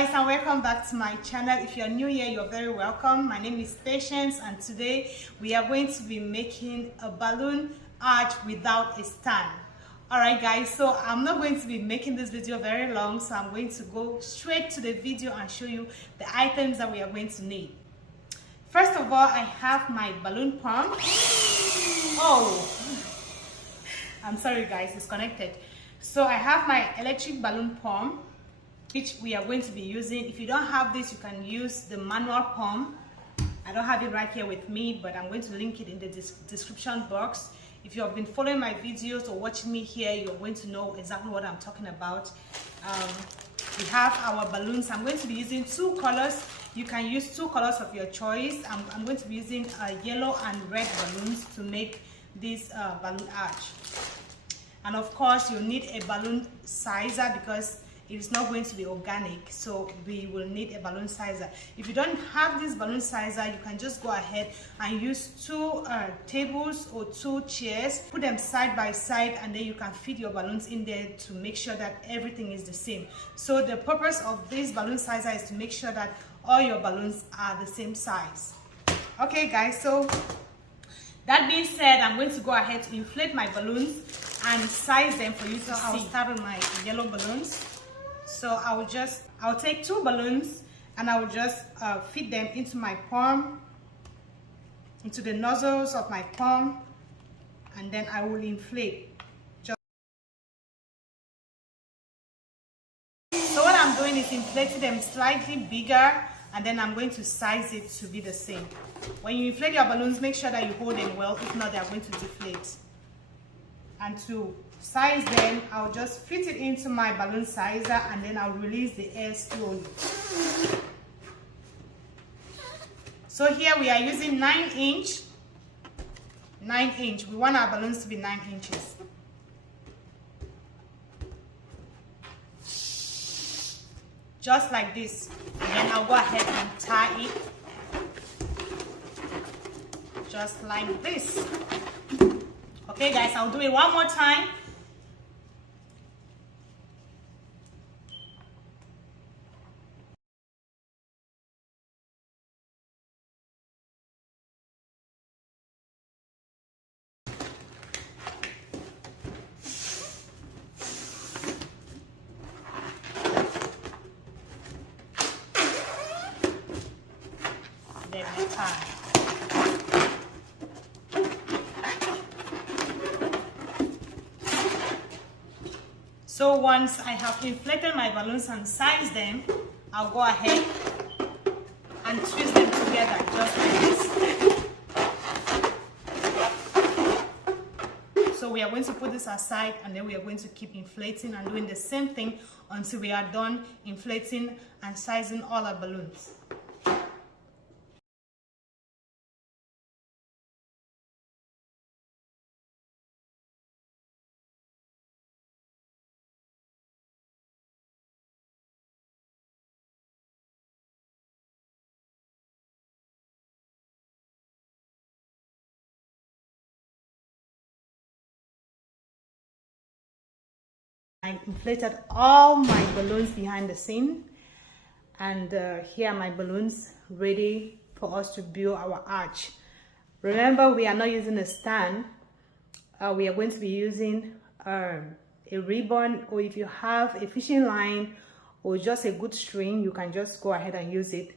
guys, and welcome back to my channel. If you're new here, you're very welcome. My name is Patience, and today we are going to be making a balloon arch without a stand. Alright guys, so I'm not going to be making this video very long, so I'm going to go straight to the video and show you the items that we are going to need. First of all, I have my balloon pump. Oh, I'm sorry guys, it's connected. So I have my electric balloon pump, which we are going to be using. If you don't have this, you can use the manual pump. I don't have it right here with me, but I'm going to link it in the description box. If you have been following my videos or watching me here, you're going to know exactly what I'm talking about. We have our balloons. I'm going to be using two colors. You can use two colors of your choice. I'm going to be using yellow and red balloons to make this balloon arch. And of course, you'll need a balloon sizer because it is not going to be organic, so we will need a balloon sizer. If you don't have this balloon sizer, you can just go ahead and use two tables or two chairs, put them side by side, and then you can fit your balloons in there to make sure that everything is the same. So the purpose of this balloon sizer is to make sure that all your balloons are the same size. Okay guys, so that being said, I'm going to go ahead to inflate my balloons and size them for you to see. I'll start with my yellow balloons. So I'll take two balloons and I will just fit them into my palm, into the nozzles of my palm, and then I will inflate. So what I'm doing is inflating them slightly bigger, and then I'm going to size it to be the same. When you inflate your balloons, make sure that you hold them well, if not they are going to deflate. And to size them, I'll just fit it into my balloon sizer and then I'll release the air slowly. So here we are using 9 inch. 9 inch. We want our balloons to be 9 inches. Just like this. And then I'll go ahead and tie it. Just like this. Okay guys, I'll do it one more time. Then I tie. So once I have inflated my balloons and sized them, I'll go ahead and twist them together just like this. So we are going to put this aside and then we are going to keep inflating and doing the same thing until we are done inflating and sizing all our balloons. I inflated all my balloons behind the scene, and here are my balloons ready for us to build our arch. Remember, we are not using a stand. We are going to be using a ribbon, or if you have a fishing line or just a good string, you can just go ahead and use it.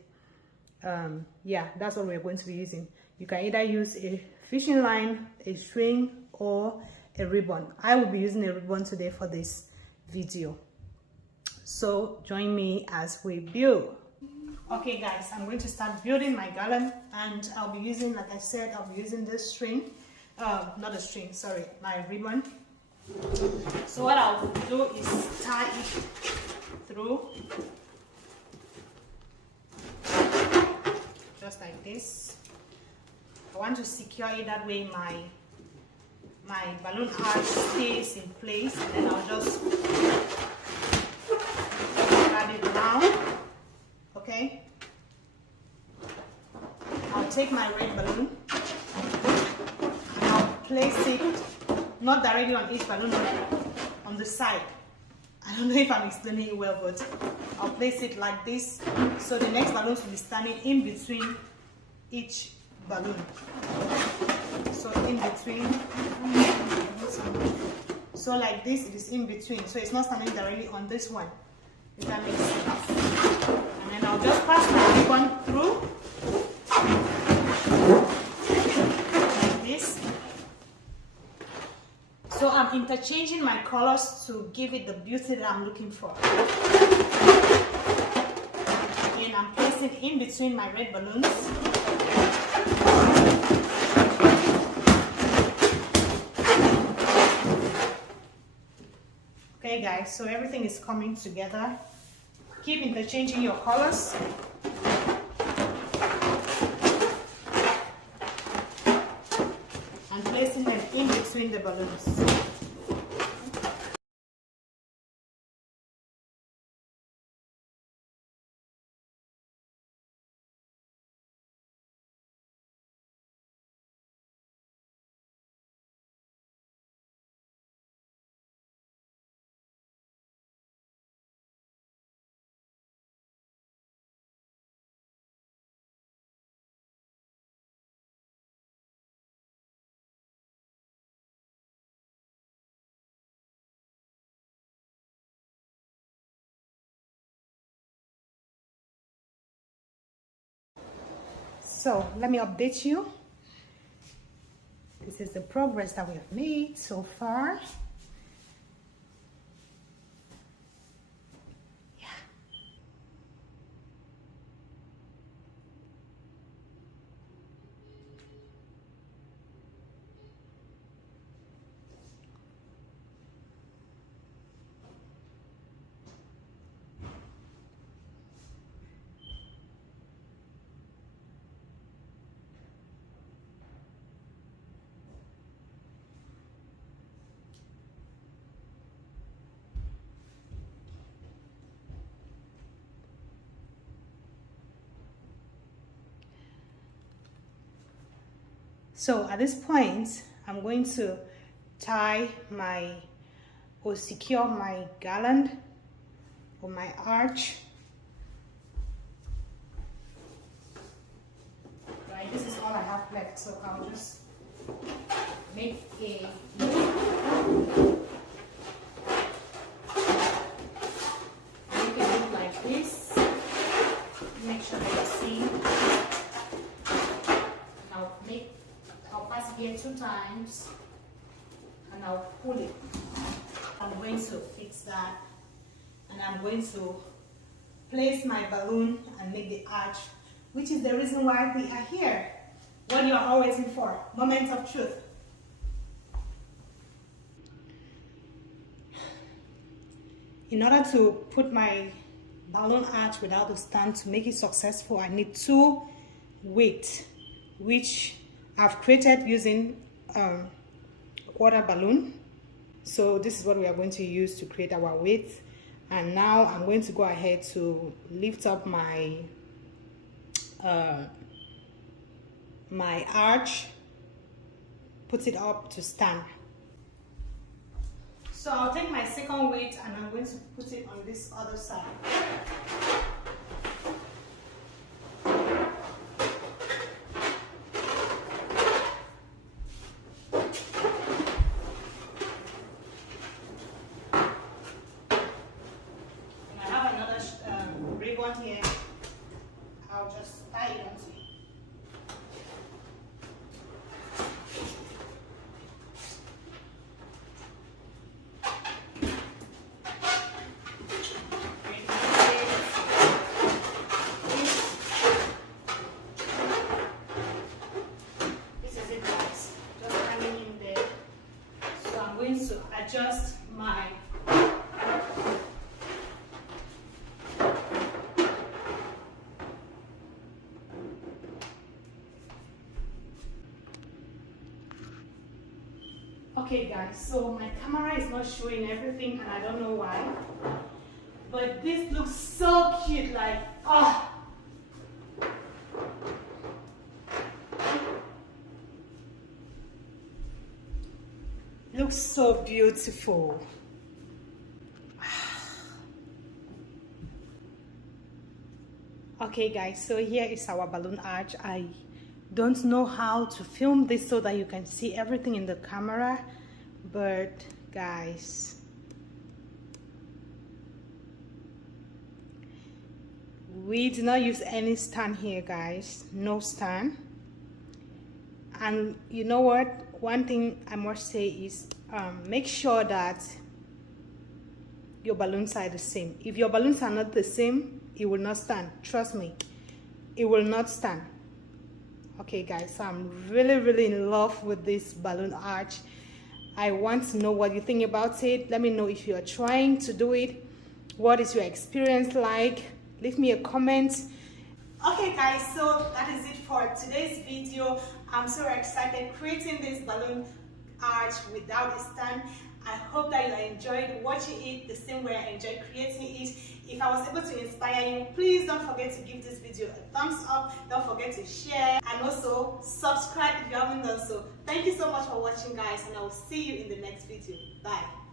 Yeah, that's what we're going to be using. You can either use a fishing line, a string, or a ribbon. I will be using a ribbon today for this video, so join me as we build. Okay guys, I'm going to start building my garland, and I'll be using, like I said, I'll be using this string, not a string, sorry, my ribbon. So what I'll do is tie it through just like this. I want to secure it, that way my balloon arch stays in place, and then I'll just wrap it around. Okay, I'll take my red balloon and I'll place it not directly on each balloon, on the side. I don't know if I'm explaining it well, but I'll place it like this. So the next balloons will be standing in between each balloon. So in between. So like this, it is in between. So it's not standing directly on this one. If that makes sense. And then I'll just pass my ribbon through. Like this. So I'm interchanging my colors to give it the beauty that I'm looking for. Again, I'm placing in between my red balloons. Okay guys, so everything is coming together. Keep interchanging your colors. And placing them in between the balloons. So let me update you. This is the progress that we have made so far. Yeah. So at this point, I'm going to tie my or secure my garland or my arch. Right, this is all I have left, so I'll just make a loop. Make a loop like this. Make sure that you see. I'll pass it here 2 times and I'll pull it. I'm going to fix that and I'm going to place my balloon and make the arch, which is the reason why we are here. What you are all waiting for, moment of truth. In order to put my balloon arch without a stand to make it successful, I need 2 weights, which I've created using water balloon. So this is what we are going to use to create our weight. And now I'm going to go ahead to lift up my my arch, put it up to stand. So I'll take my second weight and I'm going to put it on this other side. Here, I'll just tie it onto it. This is it, guys. Just hanging in there. So I'm going to adjust my Okay guys, so my camera is not showing everything and I don't know why, but this looks so cute, like, oh. Looks so beautiful. Okay guys, so here is our balloon arch. I don't know how to film this so that you can see everything in the camera, but guys, we did not use any stand here guys, no stand. And you know what, one thing I must say is make sure that your balloons are the same. If your balloons are not the same, it will not stand. Trust me, it will not stand. Okay guys, so I'm really in love with this balloon arch. I want to know what you think about it. Let me know if you are trying to do it. What is your experience like? Leave me a comment. Okay guys, so that is it for today's video. I'm so excited creating this balloon arch without a stand. I hope that you enjoyed watching it the same way I enjoyed creating it. If I was able to inspire you, please don't forget to give this video a thumbs up. Don't forget to share and also subscribe if you haven't done so. Thank you so much for watching guys, and I will see you in the next video. Bye.